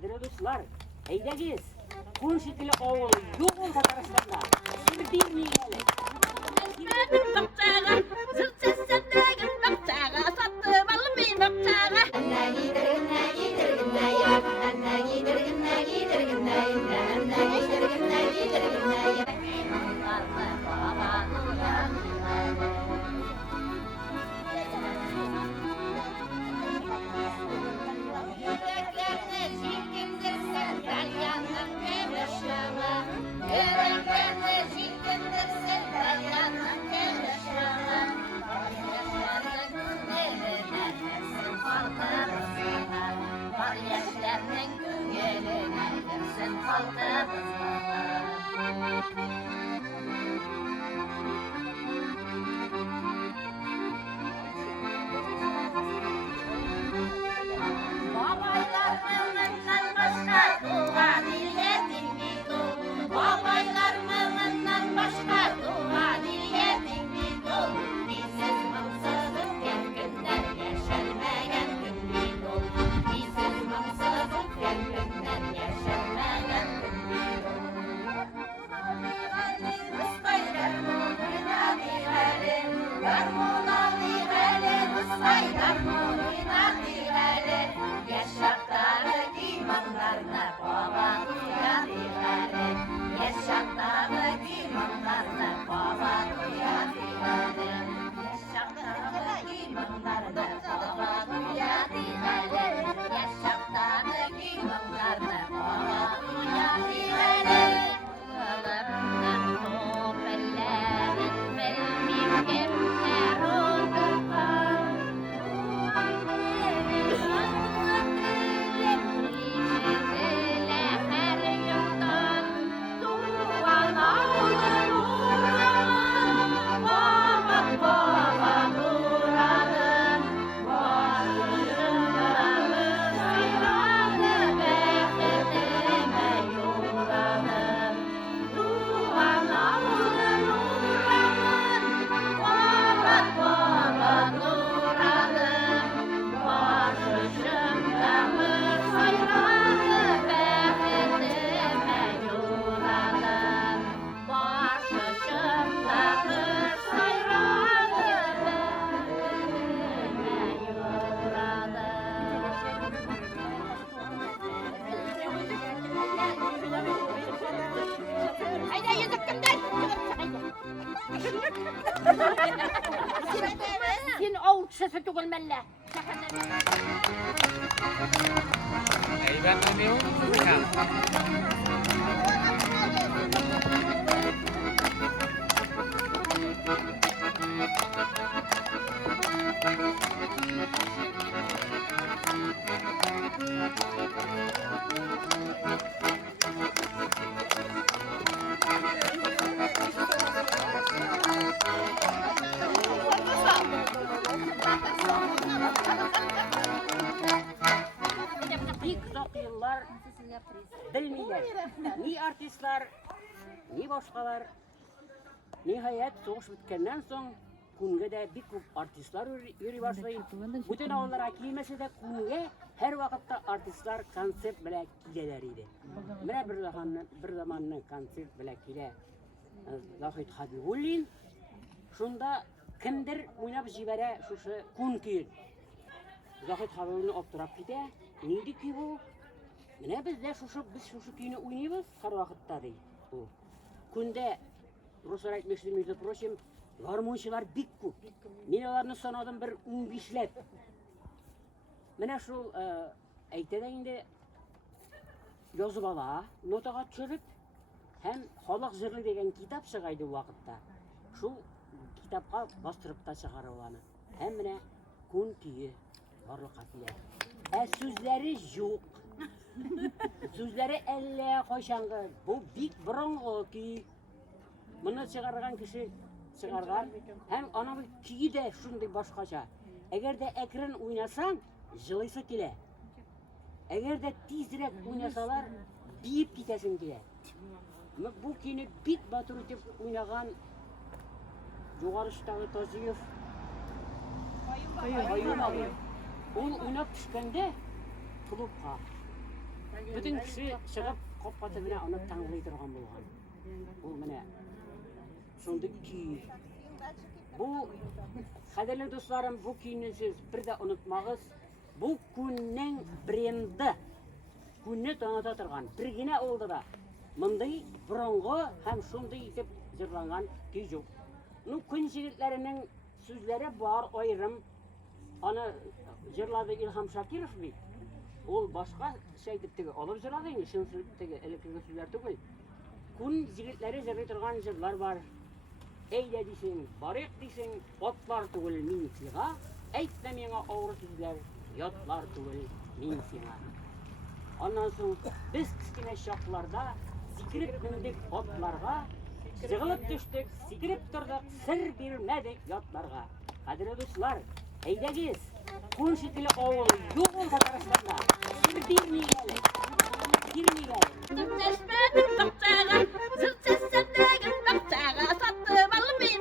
Kadri dostlar, eylegiz. Kun şekilli oğul yok olsa Tatarslan'da. Bir bilmeyin hele. Bakçağa, zırt seslerine bakçağa, sattı balım bir bakçağa. Anne gider günne yok, anne gider günne Onlarla babanın yanına. Yüreklerine şirkindirsen dalyanın kemeşeme. Yüreklerine şirkindirsen dalyanın kemeşeme. Var yaşlarının güngeline versin halkımıza. Babaylarımızdan başka dua diledim mi dul? Babaylarımızdan başka dua diledim mi dul? Bizsiz mımsızlık günler yaşanmayan gün mi dul? Bizsiz mımsızlık günler yaşanmayan gün mi dul? Mıskay garmonuna diğerim, garmona diğerim, mıskay garmonuna diğerim. Yaşakları imanlarına babanıya diğerim, yaşakları imanlarına babanıya diğerim. Yaşakları imanlarına babanıya diğerim, yaşakları imanlarına babanıya diğerim. Kalarından top ellerin bilmem kimler oldular. Haydi yüzükümden. Sen oğul şefe tügülmelle. Ben ne oldu bakalım. Bir uzak yıllar bilmeyler. Ni artistler, ni başkalar. Nihayet soğuş bitkenden soň kunge de bir kup artistler yürü başlayın. Bütün avlara kiymese de kunge her vakitte artistler konsept bile kileler idi. Mene bir zamanın konsept bile kile Zahid Habibullin. Şunda kimdir oynap jibere şuşu kun kiyin. Zahid Habibullin opturap gide. Neydi ki bu? Mene biz şuşu kiyini oynayız her vakitte değil. Bu. Kunde Ruslar aytmıştı между прочим, гармончылар бик күп. Мен аларны санадым bir 15ләп. Менә шул әйтәдә инде язып ала, нотага төшереп, һәм халык җырлый дигән китап чыгайды вакытта. Шул китапка бастырып та чыгарып аны. Һәм менә күн көе барлыкка килә. Сүзләре юк. Сүзләре әллә кайчанғы. Бу бик борынгы көй. Bunu çıkargan kişi çıkargan. Hem anamın kiyi de şunday başkaça. Eğer de ekran oynasan jılıysa kile. Eğer de tizrek oynasalar biyip gitesin kile. Bu kini bit batır etip oynagan Yugarıştagı Tazıyev Kayın abi. Ol oynap düşkende klubga. Bütün kişi çıkıp kopatı bile onu tanglay durgan bolgan. Bu mene şunduk ki bu kaderli dostlarım bu kiyini siz bir de unutmağız. Bu günün brendi günne tanıta turgan birgine oldu da mınday burungu hem şunday dep jırlangan ki yok. Nu gün jigitlerinin sözleri var ayrım. Ana jırladı İlham Şakirov mi? Ol başka şey dipteki alıp jırladı yani şunsuldaki elektrik sözler değil. Gün jigitleri jırlay turgan jırlar var. Eyle diysin, barık diysin, otlar tugul min siga. Eytle mene ağır sözler, yatlar tugul min siga. Ondan soň biz kichkine şaklarda sikirip mindik otlarga, jığılıp düştük, sikirip turduk, sır bilmedik yatlarga. Kadirli dostlar, eylegiz, kun şekili oğul, yok olsa taraflarına, sır bilmeyeli, girmeyeli. Tüpçeşmedim bakçağa, zıl seslendim bakçağa, sattım alım benim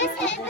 Ese